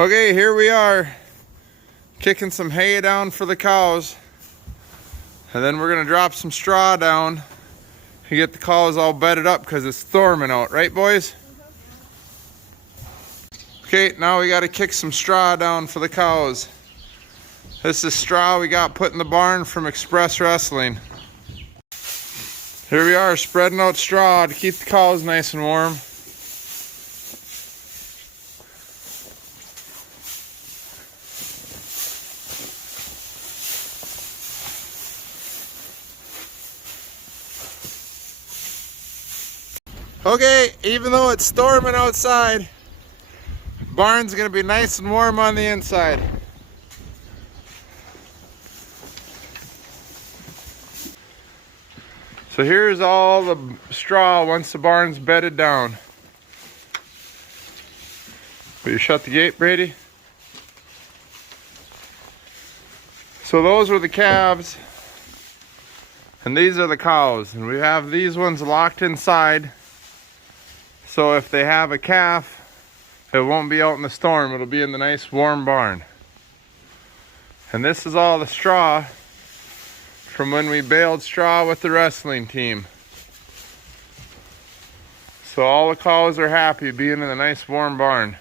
Okay, here we are kicking some hay down for the cows, and then we're gonna drop some straw down to get the cows all bedded up because it's storming out, right boys? Okay, now we got to kick some straw down for the cows. This is straw we got put in the barn from Express Wrestling. Here we are spreading out straw to keep the cows nice and warm. Okay, even though it's storming outside, barn's gonna be nice and warm on the inside. So here's all the straw once the barn's bedded down. Will you shut the gate, Brady? So those were the calves, and these are the cows, and we have these ones locked inside. So if they have a calf, it won't be out in the storm, it'll be in the nice warm barn. And this is all the straw from when we baled straw with the wrestling team. So all the cows are happy being in the nice warm barn.